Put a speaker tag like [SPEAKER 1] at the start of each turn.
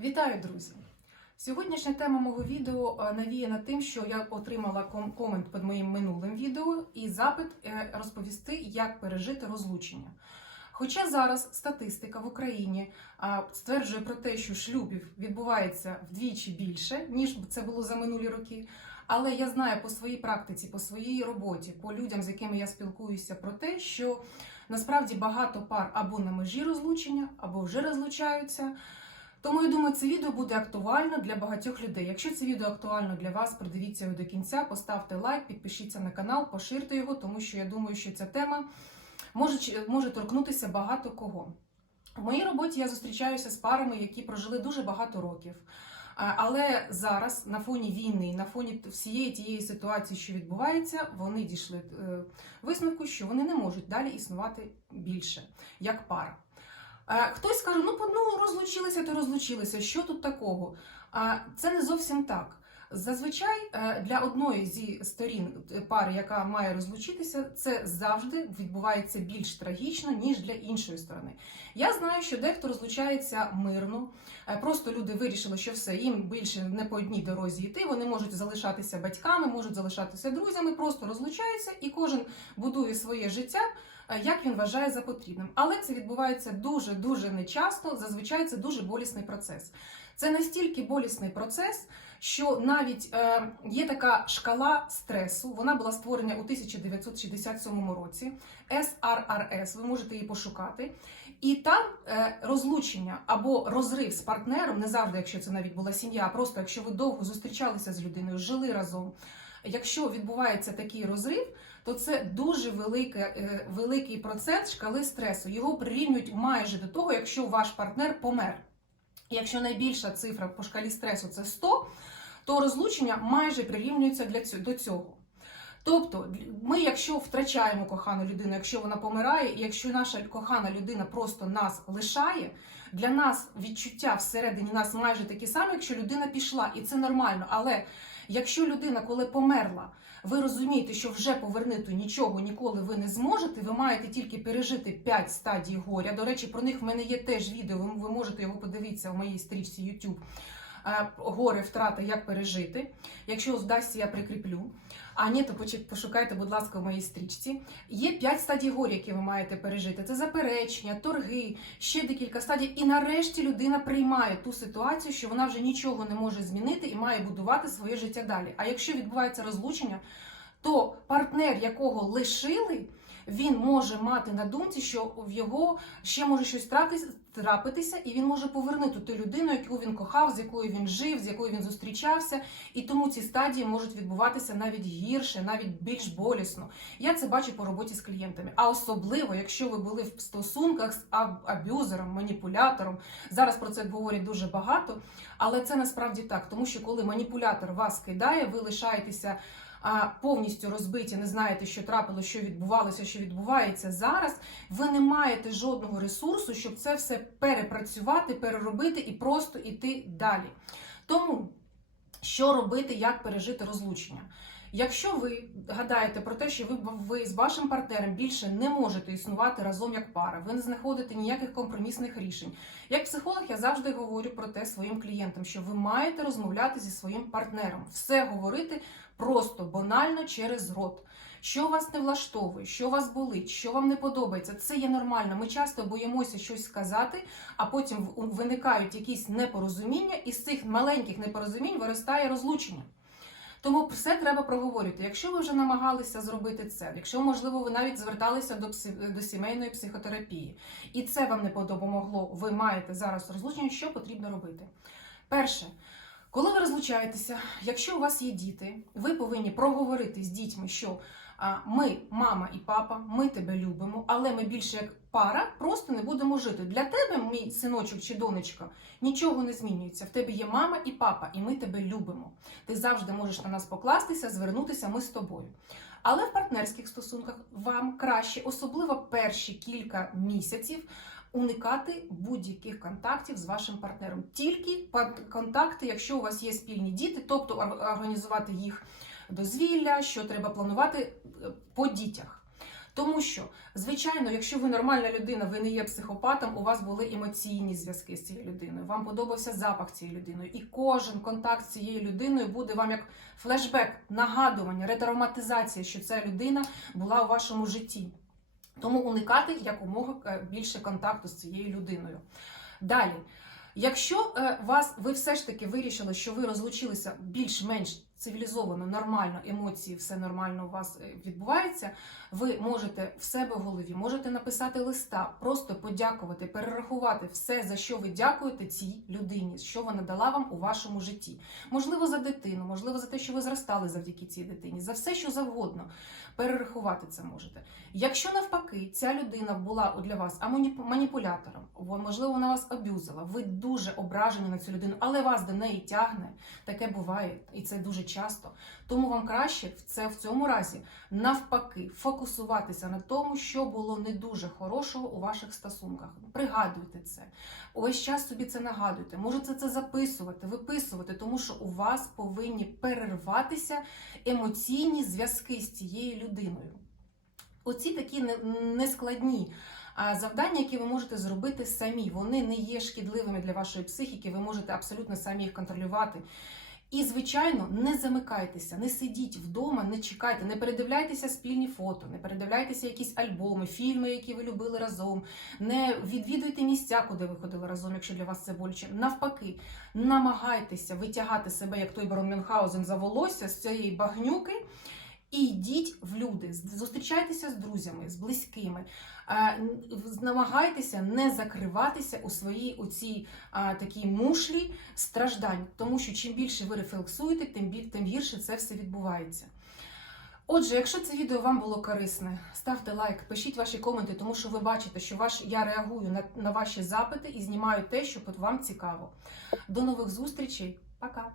[SPEAKER 1] Вітаю, друзі! Сьогоднішня тема мого відео е, навіяна тим, що я отримала комент під моїм минулим відео і запит е, розповісти, як пережити розлучення. Хоча зараз статистика в Україні стверджує про те, що шлюбів відбувається вдвічі більше, ніж це було за минулі роки. Але я знаю по своїй практиці, по своїй роботі, по людям, з якими я спілкуюся, про те, що насправді багато пар або на межі розлучення, або вже розлучаються. Тому я думаю, це відео буде актуально для багатьох людей. Якщо це відео актуально для вас, придивіться його до кінця, поставте лайк, підпишіться на канал, поширте його, тому що я думаю, що ця тема може, може торкнутися багато кого. В моїй роботі я зустрічаюся з парами, які прожили дуже багато років. Але зараз на фоні війни, на фоні всієї тієї ситуації, що відбувається, вони дійшли е, висновку, що вони не можуть далі існувати більше як пара. Хтось скаже, ну, ну розлучилися, то розлучилися. Що тут такого? А це не зовсім так. Зазвичай е, для одної зі сторін е, пари, яка має розлучитися, це завжди відбувається більш трагічно, ніж для іншої сторони. Я знаю, що дехто розлучається мирно. Е, Просто люди вирішили, що все, їм більше не по одній дорозі йти. Вони можуть залишатися батьками, можуть залишатися друзями, просто розлучаються, і кожен будує своє життя як він вважає за потрібним. Але це відбувається дуже дуже нечасто. Зазвичай це дуже болісний процес. Це настільки болісний процес, що навіть е, є така шкала стресу. Вона була створена у 1967 році. SRRS, ви можете її пошукати. І там е, розлучення або розрив з партнером, не завжди, якщо це навіть була сім'я, а просто якщо ви довго зустрічалися з людиною, жили разом. Якщо відбувається такий розрив, то це дуже великий, е, великий процент шкали стресу. Його прирівнюють майже до того, якщо ваш партнер помер. Якщо найбільша цифра по шкалі стресу це 100, то розлучення майже прирівнюється для цього, до цього. Тобто, ми, якщо втрачаємо кохану людину, якщо вона помирає, і якщо наша кохана людина просто нас лишає, для нас відчуття всередині нас майже такі самі, якщо людина пішла, і це нормально. Але якщо людина, коли померла, ви розумієте, що вже повернути нічого ніколи ви не зможете, ви маєте тільки пережити 5 стадій горя. До речі, про них в мене є теж відео, ви, можете його подивитися в моїй стрічці YouTube. Е, Горе, втрата, як пережити. Якщо вдасться, я прикріплю. А ні, то пошукайте, будь ласка, в моїй стрічці. Є 5 стадій горя, які ви маєте пережити. Це заперечення, торги, ще декілька стадій. І нарешті людина приймає ту ситуацію, що вона вже нічого не може змінити і має будувати своє життя далі. А якщо відбувається розлучення, то партнер, якого лишили, він може мати на думці, що в його ще може щось трапитися, і він може повернути ту людину, яку він кохав, з якою він жив, з якою він зустрічався. І тому ці стадії можуть відбуватися навіть гірше, навіть більш болісно. Я це бачу по роботі з клієнтами. А особливо, якщо ви були в стосунках з аб'юзером, маніпулятором. Зараз про це говорять дуже багато, але це насправді так, тому що коли маніпулятор вас кидає, ви лишаєтеся повністю розбиті, не знаєте, що трапило, що відбувалося, що відбувається зараз. Ви не маєте жодного ресурсу, щоб це все перепрацювати, переробити і просто йти далі. Тому що робити, як пережити розлучення? Якщо ви гадаєте про те, що ви, ви з вашим партнером більше не можете існувати разом як пара, ви не знаходите ніяких компромісних рішень. Як психолог, я завжди говорю про те своїм клієнтам, що ви маєте розмовляти зі своїм партнером, все говорити просто банально через рот. Що вас не влаштовує, що вас болить, що вам не подобається, це є нормально. Ми часто боїмося щось сказати, а потім виникають якісь непорозуміння, і з цих маленьких непорозумінь виростає розлучення. Тому все треба проговорювати. Якщо ви вже намагалися зробити це, якщо можливо ви навіть зверталися до до сімейної психотерапії, і це вам не допомогло, ви маєте зараз розлучення, що потрібно робити? Перше, коли ви розлучаєтеся, якщо у вас є діти, ви повинні проговорити з дітьми, що ми, мама і папа, ми тебе любимо, але ми більше як пара просто не будемо жити. Для тебе, мій синочок чи донечка, нічого не змінюється. В тебе є мама і папа, і ми тебе любимо. Ти завжди можеш на нас покластися, звернутися, ми з тобою. Але в партнерських стосунках вам краще, особливо перші кілька місяців, уникати будь-яких контактів з вашим партнером. Тільки контакти, якщо у вас є спільні діти, тобто організувати їх дозвілля, що треба планувати по дітях. Тому що, звичайно, якщо ви нормальна людина, ви не є психопатом, у вас були емоційні зв'язки з цією людиною, вам подобався запах цієї людини, і кожен контакт з цією людиною буде вам як флешбек, нагадування, ретравматизація, що ця людина була у вашому житті. Тому уникати якомога е, більше контакту з цією людиною. Далі, якщо е, вас ви все ж таки вирішили, що ви розлучилися більш-менш цивілізовано, нормально, емоції, все нормально у вас е, відбувається, ви можете в себе в голові, можете написати листа, просто подякувати, перерахувати все, за що ви дякуєте цій людині, що вона дала вам у вашому житті. Можливо, за дитину, можливо, за те, що ви зростали завдяки цій дитині, за все, що завгодно. Перерахувати це можете. Якщо навпаки ця людина була для вас амоні- маніпулятором, можливо, вона вас аб'юзила, ви дуже ображені на цю людину, але вас до неї тягне. Таке буває, і це дуже часто. Тому вам краще в це в цьому разі навпаки фокусуватися на тому, що було не дуже хорошого у ваших стосунках. Пригадуйте це. Увесь час собі це нагадуйте. Можете це записувати, виписувати, тому що у вас повинні перерватися емоційні зв'язки з цією людиною. Оці такі нескладні а, завдання, які ви можете зробити самі. Вони не є шкідливими для вашої психіки, ви можете абсолютно самі їх контролювати. І, звичайно, не замикайтеся, не сидіть вдома, не чекайте, не передивляйтеся спільні фото, не передивляйтеся якісь альбоми, фільми, які ви любили разом, не відвідуйте місця, куди ви ходили разом, якщо для вас це боляче. Навпаки, намагайтеся витягати себе, як той барон Мюнхгаузен, за волосся з цієї багнюки. І йдіть в люди, зустрічайтеся з друзями, з близькими. Е, Намагайтеся не закриватися у своїй у цій такій мушлі страждань, тому що чим більше ви рефлексуєте, тим, тим гірше це все відбувається. Отже, якщо це відео вам було корисне, ставте лайк, пишіть ваші коменти, тому що ви бачите, що ваш, я реагую на, на ваші запити і знімаю те, що вам цікаво. До нових зустрічей. Пока!